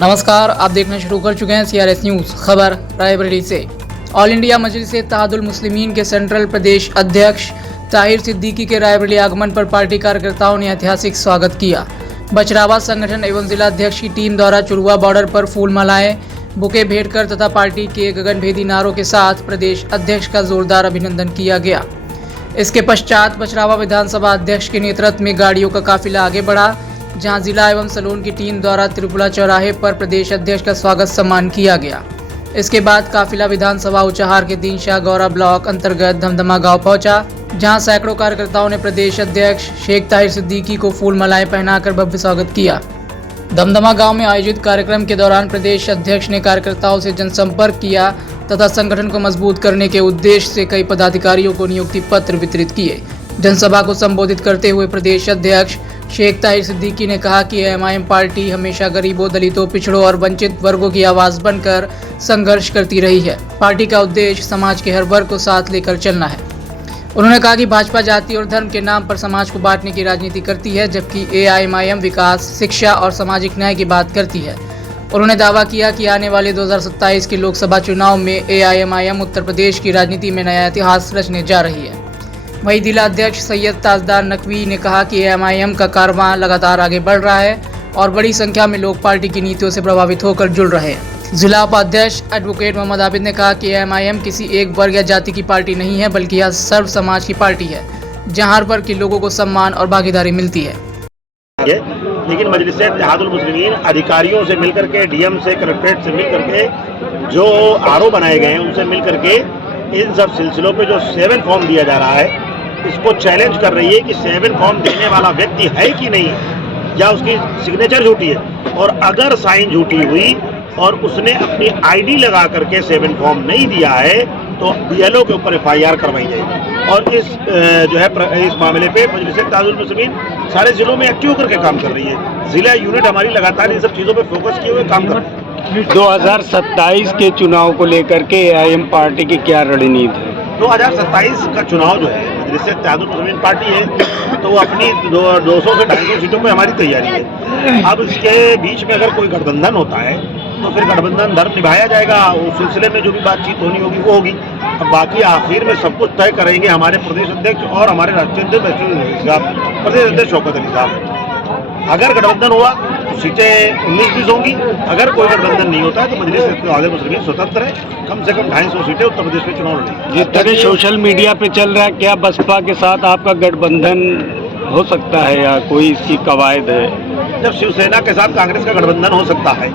नमस्कार, आप देखना शुरू कर चुके हैं CRS न्यूज़। खबर रायबरेली से। ऑल इंडिया मजलिस-ए-इत्तेहादुल मुस्लिमीन के सेंट्रल प्रदेश अध्यक्ष ताहिर सिद्दीकी के रायबरेली आगमन पर पार्टी कार्यकर्ताओं ने ऐतिहासिक स्वागत किया। बचरावा संगठन एवं जिला अध्यक्ष की टीम द्वारा चुरुआ बॉर्डर पर फूल मालाएं, बुके भेंट कर तथा पार्टी के गगनभेदी नारों के साथ प्रदेश अध्यक्ष का जोरदार अभिनंदन किया गया। इसके पश्चात बचरावा विधानसभा अध्यक्ष के नेतृत्व में गाड़ियों का काफिला आगे बढ़ा, जहां जिला एवं सलोन की टीम द्वारा त्रिपुला चौराहे पर प्रदेश अध्यक्ष का स्वागत सम्मान किया गया। इसके बाद काफिला विधानसभा उचाहार के दीनशाह गौरा ब्लॉक अंतर्गत धमधमा गांव पहुंचा, जहां सैकड़ों कार्यकर्ताओं ने प्रदेश अध्यक्ष शेख ताहिर सिद्दीकी को फूल मालाएं पहनाकर भव्य स्वागत किया। धमधमा गांव में आयोजित कार्यक्रम के दौरान प्रदेश अध्यक्ष ने कार्यकर्ताओं से जनसंपर्क किया तथा संगठन को मजबूत करने के उद्देश्य से कई पदाधिकारियों को नियुक्ति पत्र वितरित किए। जनसभा को संबोधित करते हुए प्रदेश अध्यक्ष शेख ताहिर सिद्दीकी ने कहा कि MIM पार्टी हमेशा गरीबों, दलितों, पिछड़ों और वंचित वर्गों की आवाज़ बनकर संघर्ष करती रही है। पार्टी का उद्देश्य समाज के हर वर्ग को साथ लेकर चलना है। उन्होंने कहा कि भाजपा जाति और धर्म के नाम पर समाज को बांटने की राजनीति करती है, जबकि AIMIM विकास, शिक्षा और सामाजिक न्याय की बात करती है। उन्होंने दावा किया कि आने वाले 2027 के लोकसभा चुनाव में AIMIM उत्तर प्रदेश की राजनीति में नया इतिहास रचने जा रही है। वहीं जिला अध्यक्ष सैयद ताजदार नकवी ने कहा कि AIMIM का कारवां लगातार आगे बढ़ रहा है और बड़ी संख्या में लोग पार्टी की नीतियों से प्रभावित होकर जुड़ रहे हैं। जिला उपाध्यक्ष एडवोकेट मोहम्मद आबिद ने कहा कि AIMIM किसी एक वर्ग या जाति की पार्टी नहीं है, बल्कि यह सर्व समाज की पार्टी है, जहां हर वर्ग के लोगों को सम्मान और भागीदारी मिलती है। लेकिन मजलिस-ए-इत्तेहादुल मुस्लिमीन अधिकारियों से मिलकर के, DM से, कलेक्ट्रेट से मिलकर के, जो RO बनाए गए हैं उनसे मिलकर के इन सब सिलसिलों पे जो 7 फॉर्म दिया जा रहा है, इसको चैलेंज कर रही है कि 7 फॉर्म देने वाला व्यक्ति है कि नहीं, या उसकी सिग्नेचर झूठी है, और अगर साइन झूठी हुई और उसने अपनी ID लगा करके 7 फॉर्म नहीं दिया है तो BLO के ऊपर FIR करवाई जाएगी। और इस जो है इस मामले पे मजलिस-ए-इत्तेहादुल मुस्लिमीन सारे जिलों में एक्टिव होकर के काम कर रही है। जिला यूनिट हमारी लगातार इन सब चीज़ों पे फोकस किए हुए काम कर रही है। 2027 के चुनाव को लेकर के AIM पार्टी की क्या रणनीति है? 2027 का चुनाव जो है मजलिस-ए-इत्तेहादुल मुस्लिमीन पार्टी है, तो वो अपनी 200 से 250 सीटों पे हमारी तैयारी है। अब इसके बीच में अगर कोई गठबंधन होता है तो फिर गठबंधन धर्म निभाया जाएगा, उस सिलसिले में जो भी बातचीत होनी होगी वो होगी। अब बाकी आखिर में सब कुछ तय करेंगे हमारे प्रदेश अध्यक्ष और हमारे राष्ट्रीय अध्यक्ष प्रदेश अध्यक्ष शौकत अली साहब। अगर गठबंधन हुआ तो सीटें 19-20 होंगी, अगर कोई गठबंधन नहीं होता है तो मजलिस-ए-इत्तेहादुल मुस्लिमीन स्वतंत्र है, कम से कम 250 सीटें उत्तर प्रदेश में चुनाव लड़ेंगी। जिस तरह सोशल मीडिया पे चल रहा है, क्या बसपा के साथ आपका गठबंधन हो सकता है या कोई इसकी कवायद है? जब शिवसेना के साथ कांग्रेस का गठबंधन हो सकता है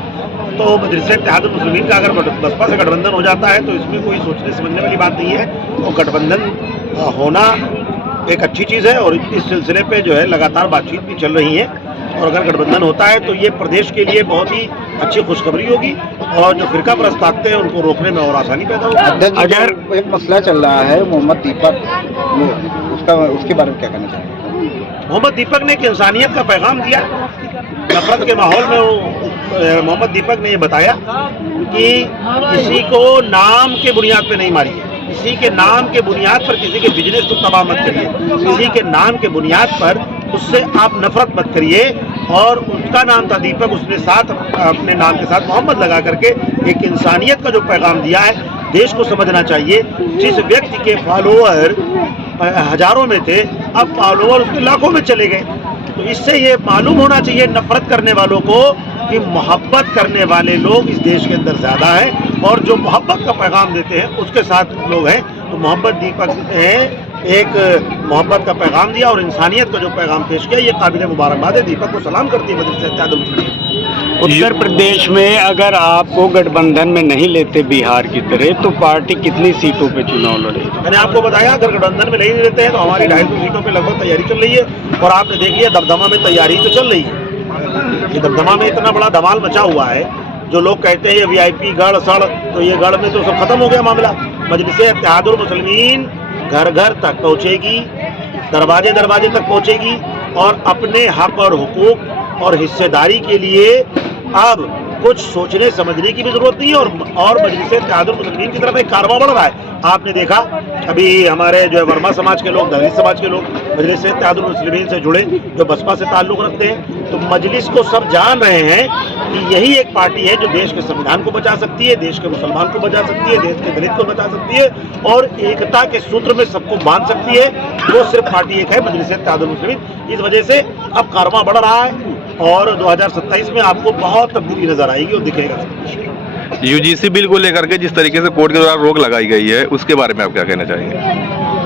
तो मजलिस-ए-इत्तेहादुल मुस्लिमीन का अगर बसपा से गठबंधन हो जाता है तो इसमें कोई सोचने समझने वाली बात नहीं है। तो गठबंधन होना एक अच्छी चीज़ है और इस सिलसिले पे जो है लगातार बातचीत भी चल रही है, और अगर गठबंधन होता है तो ये प्रदेश के लिए बहुत ही अच्छी खुशखबरी होगी और जो फिरका परस्त ताकते हैं उनको रोकने में और आसानी पैदा होगी। अगर एक मसला चल रहा है मोहम्मद दीपक, उसके बारे में क्या कहना चाहिए? मोहम्मद दीपक ने एक इंसानियत का पैगाम दिया। नफरत के माहौल में मोहम्मद दीपक ने ये बताया कि किसी को नाम के बुनियाद पे नहीं मारिए, किसी के नाम के बुनियाद पर किसी के बिजनेस को तबाह मत करिए, किसी के नाम के बुनियाद पर उससे आप नफरत मत करिए। और उसका नाम था दीपक, उसने साथ अपने नाम के साथ मोहम्मद लगा करके एक इंसानियत का जो पैगाम दिया है, देश को समझना चाहिए। जिस व्यक्ति के फॉलोअर हजारों में थे, अब फॉलोअर उसके लाखों में चले गए। तो इससे ये मालूम होना चाहिए नफरत करने वालों को कि मोहब्बत करने वाले लोग इस देश के अंदर ज़्यादा हैं, और जो मोहब्बत का पैगाम देते हैं उसके साथ लोग हैं। तो मोहम्मद दीपक ने एक मोहब्बत का पैगाम दिया और इंसानियत का जो पैगाम पेश किया, ये काबिल मुबारकबाद है। दीपक को सलाम करती है मजलिस-ए-इत्तेहादुल मुस्लिमीन। उत्तर प्रदेश में अगर आपको गठबंधन में नहीं लेते बिहार की तरह, तो पार्टी कितनी सीटों पे चुनाव लड़ेगी? मैंने आपको बताया अगर गठबंधन में नहीं लेते हैं तो हमारी 250 सीटों पे लगभग तैयारी चल रही है, और आपने देख लिया दमदमा में तैयारी तो चल रही है। ये दमदमा में इतना बड़ा धमाल मचा हुआ है, जो लोग कहते हैं ये VIP गढ़ सड़, तो ये गढ़ में तो सब खत्म हो गया मामला। मजलिस-ए-इत्तेहादुल मुस्लिमीन घर घर तक पहुँचेगी, दरवाजे दरवाजे तक पहुँचेगी, और अपने हक और हुकूक और हिस्सेदारी के लिए अब कुछ सोचने समझने की भी जरूरत नहीं है और मजलिस इत्तेहादुल मुस्लिमीन की तरफ एक कारवां बढ़ रहा है। आपने देखा अभी हमारे जो है वर्मा समाज के लोग, दलित समाज के लोग मजलिस इत्तेहादुल मुस्लिमीन से जुड़े, जो बसपा से ताल्लुक़ रखते हैं, तो मजलिस को सब जान रहे हैं कि यही एक पार्टी है जो देश के संविधान को बचा सकती है, देश के मुसलमान को बचा सकती है, देश के दलित को बचा सकती है और एकता के सूत्र में सबको बांध सकती है। वो सिर्फ पार्टी एक है, मजलिस इत्तेहादुल मुस्लिमीन। इस वजह से अब कारवां बढ़ रहा है और 2027 में आपको बहुत तब्दीली नजर आएगी और दिखेगा सब कुछ। यूजीसी बिल को लेकर के जिस तरीके से कोर्ट के द्वारा रोक लगाई गई है, उसके बारे में आप क्या कहना चाहेंगे?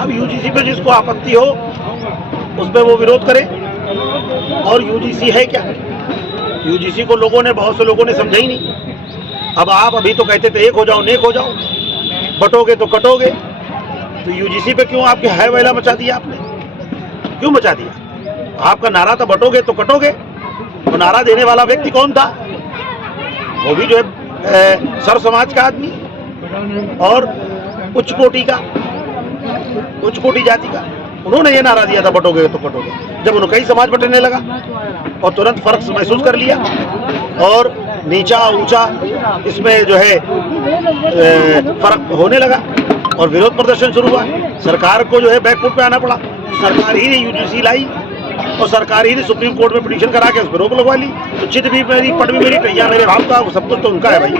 अब यूजीसी पे जिसको आपत्ति हो उस पर वो विरोध करे। और यूजीसी है क्या? यूजीसी को बहुत से लोगों ने समझा ही नहीं। अब आप अभी तो कहते थे एक हो जाओ, नेक हो जाओ, बटोगे तो कटोगे, तो यूजीसी पे क्यों आपके है वैला मचा दिया आपने? क्यों मचा दिया? आपका नारा था बटोगे तो कटोगे, तो नारा देने वाला व्यक्ति कौन था? वो भी जो है सर्व समाज का आदमी और उच्च कोटि जाति का। उन्होंने ये नारा दिया था बटोगे तो कटोगे। जब उन्होंने कई समाज बटने लगा और तुरंत फर्क महसूस कर लिया और नीचा ऊंचा इसमें जो है फर्क होने लगा और विरोध प्रदर्शन शुरू हुआ। सरकार को जो है बैकफुट पे आना पड़ा। सरकार ही ने यूजीसी लाई और सरकार ही ने सुप्रीम कोर्ट में पिटीशन करा के उस पर रोक लगवा ली। तो चिट भी मेरी, पट भी मेरी, कहिया मेरे भाव का, सब कुछ तो उनका है भाई।